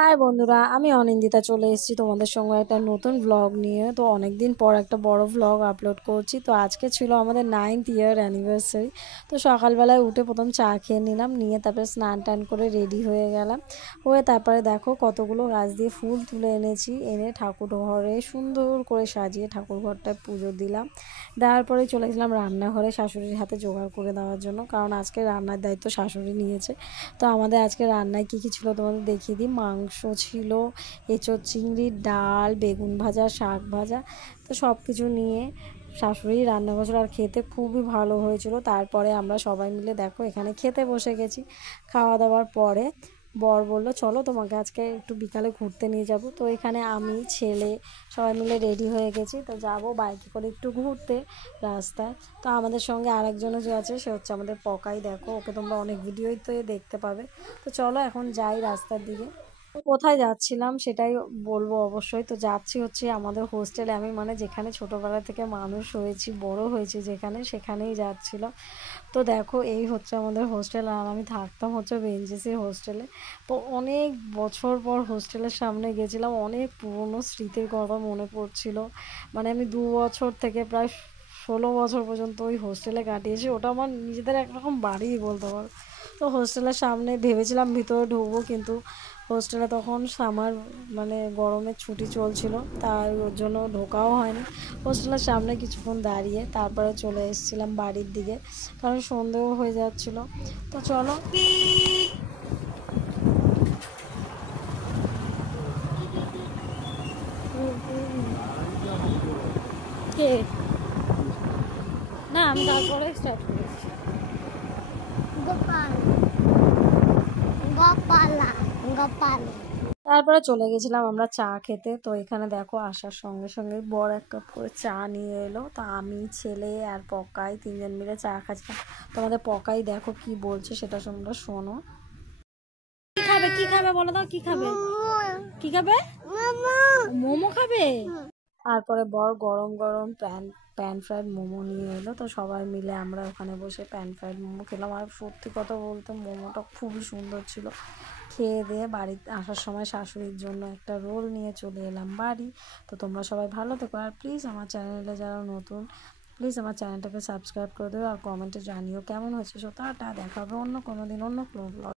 High বন্ধুরা, আমি অনিন্দিতা চলে এসেছি তোমাদের সঙ্গে একটা নতুন ব্লগ নিয়ে। তো অনেকদিন পর একটা বড় ব্লগ আপলোড করছি। তো আজকে ছিল আমাদের 9th ইয়ার অ্যানিভার্সারি। তো সকালবেলায় উঠে প্রথম চা খেয়ে নিলাম, নিয়ে তারপরে স্নান টান করে রেডি হয়ে গেলাম। হয়ে তারপরে দেখো কতগুলো গাছ দিয়ে ফুল তুলে এনেছি, এনে ঠাকুর ঘরে সুন্দর করে সাজিয়ে ঠাকুর ঘরটায় পুজো দিলাম। দেওয়ার পরে চলে গেলাম রান্নাঘরে শাশুড়ির হাতে জোগাড় করে দেওয়ার জন্য, কারণ আজকে রান্নার দায়িত্ব শাশুড়ি নিয়েছে। তো আমাদের আজকে রান্নায় কী কী ছিল তোমাদের দেখিয়ে দিই। মাংস ছিল, এঁচোড় চিংড়ির ডাল, বেগুন ভাজা, শাক ভাজা। তো সব কিছু নিয়ে শাশুড়ি রান্না করেছিল, আর খেতে খুবই ভালো হয়েছিল। তারপরে আমরা সবাই মিলে দেখো এখানে খেতে বসে গেছি। খাওয়া দাওয়ার পরে বর বললো চলো তোমাকে আজকে একটু বিকালে ঘুরতে নিয়ে যাব। তো এখানে আমি ছেলে সবাই মিলে রেডি হয়ে গেছি। তো যাব বাইকে করে একটু ঘুরতে রাস্তায়। তো আমাদের সঙ্গে আরেকজনও যে আছে সে হচ্ছে আমাদের পকাই, দেখো ওকে তোমরা অনেক ভিডিওই তো দেখতে পাবে। তো চলো এখন যাই রাস্তার দিকে। কোথায় যাচ্ছিলাম সেটাই বলবো অবশ্যই। তো যাচ্ছি হচ্ছে আমাদের হোস্টেলে, আমি মানে যেখানে ছোটোবেলা থেকে মানুষ হয়েছি, বড় হয়েছি যেখানে, সেখানেই যাচ্ছিলাম। তো দেখো এই হচ্ছে আমাদের হোস্টেল, আর আমি থাকতাম হচ্ছে বেঞ্জিসির হোস্টেলে। তো অনেক বছর পর হোস্টেলের সামনে গেছিলাম, অনেক পুরনো স্মৃতির কথা মনে পড়ছিল। মানে আমি 2 বছর থেকে প্রায় 16 বছর পর্যন্ত ওই হোস্টেলে কাটিয়েছি। ওটা আমার নিজেদের একরকম বাড়িই বলতে পারো। তো হোস্টেলের সামনে ভেবেছিলাম ভিতরে ঢুকবো, কিন্তু হোস্টেলে তখন সামার মানে গরমের ছুটি চলছিল, তাই ওর জন্য ঢোকাও হয়নি। হোস্টেলের সামনে কিছুক্ষণ দাঁড়িয়ে তারপরে চলে এসেছিলাম বাড়ির দিকে, কারণ সন্ধেও হয়ে যাচ্ছিলো। তো চলো। কে? না, আমি তারপরে স্টার্ট করেছি। গোপাল গোপালা গোপাল। তারপরে চলে গেছিলাম আমরা চা খেতে। তো এখানে দেখো আসার সঙ্গে সঙ্গে বর এক কাপ করে চা নিয়ে এলো। তা আমি, ছেলে আর পকাই তিনজন মিলে চা খাচ্ছিলাম। তোমাদের পকাই দেখো কি বলছে সেটা তোমরা শোনো। কি খাবে, কি খাবে বলো তো, কি খাবে? কি খাবে? মোমো খাবে। তারপরে বর গরম গরম প্যান ফ্রাইড মোমো নিয়ে এলো। তো সবাই মিলে আমরা ওখানে বসে প্যান ফ্রাইড মোমো খেলাম। আর সত্যি কথা বলতে মোমোটা খুবই সুন্দর ছিল। খেয়ে দিয়ে বাড়ি আসার সময় শাশুড়ির জন্য একটা রোল নিয়ে চলে এলাম বাড়ি। তো তোমরা সবাই ভালো থেকো, আর প্লিজ আমার চ্যানেলে যারা নতুন, প্লিজ আমার চ্যানেলটাকে সাবস্ক্রাইব করে দেবে, আর কমেন্টে জানিও কেমন হয়েছে। টাটা, দেখা হবে অন্য কোনো দিন অন্য কোনো ব্লগ।